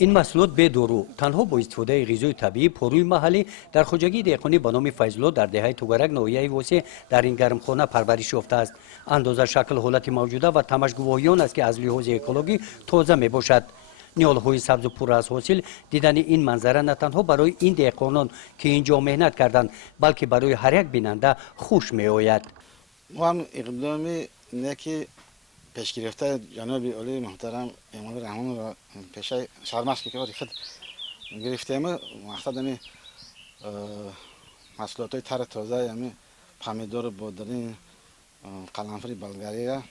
این محصولات بدورو تنها با استفاده غذای طبیعی پروی محلی در خوجگی دهقانی به نام فیض‌الله در دهه توگرک ناحیه وسه در این گرمخانه پرورش یافته است. اندازه شکل حالت موجوده و تمش گواهیان است که از لحاظ اکولوژی تازه می باشد. نیالهای سبز و پر از حاصل دیدن این منظره نه تنها برای این دهقانان که اینجا مهنت کردند بلکه برای هر یک بیننده خوش می آید. ما هم اقدامی نه که پیش گرفته جناب علی محترم امام رحمان و پیشه شرمش که کاری خود گرفتیم مقصد همی محصولات های تر تازه همی پمیدور بادرین قلنفری بلغاری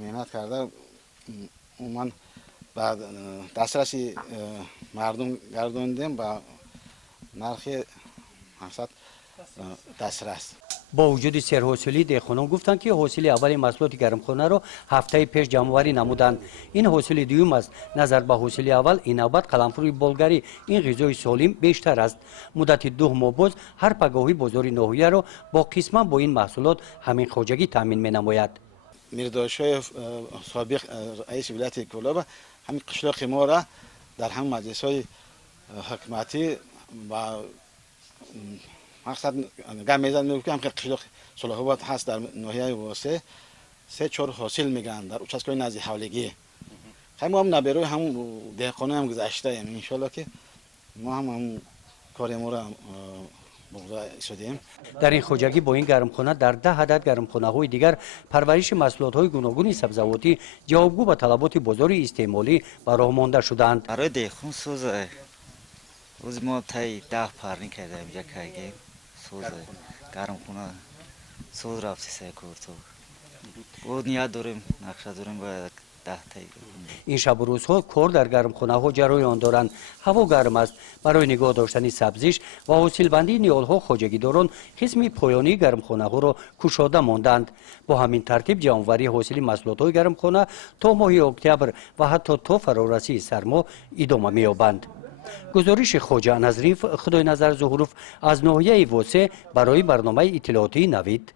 مهنت کرده من بعد دسترسی مردم گردوندیم با نرخ مقصد دسترس. با وجود سرحاصلی دهقانان گفتند که حاصل اول محصولات گرمخانه را هفته پیش جمع‌آوری نمودند. این حاصل دوم است. نظر به حاصل اول این نوبت قلنفروی بلغاری این غذای سالم بیشتر است. مدت 2 ماه باز هر پگاهی بازار ناحیه را با قسمت با این محصولات همین خوجگی تامین می‌نماید. میرداشای سابق رئیس ولایت کلاب همین قشلاق ما را در هم مجلس‌های حکومتی و مقصد گم میزن میگم که قشلاق صلاح‌آباد هست در ناحیه واسه 3-4 حاصل میگن در اچسکای نزدیک حولگی. خیلی ما هم نبروی هم دهقانی هم گذشته ایم ان شاءالله که ما هم کار ما را در این خوجگی با این گرمخانه در 10 عدد گرمخانه‌های دیگر پرورش محصولات‌های گوناگون سبزیجاتی جوابگو به طلبات بازار استعمالی به راه مانده شدند. برای دهقان سوز روز ما تای 10 پرنی کردیم اینجا کردیم سوز گرمخانه سوز رفتی سیکورتو بود نیاد داریم نقشه داریم باید 10 تای. این شب و روزها کار در گرمخانه‌ها جریان دارند. هوا گرم است. برای نگاه داشتن سبزیش و حاصلبندی نیال‌ها خوجگیداران قسم پایانی گرمخانه‌ها را گشاده ماندند. با همین ترتیب جمع‌آوری حاصل محصولات گرمخانه تا ماه اکتبر و حتی تا فرارسی سرما ادامه می‌یابند. گزارش خواجه نظریف خدای نظر ظهوروف از ناحیه وسه برای برنامه اطلاعاتی نوید.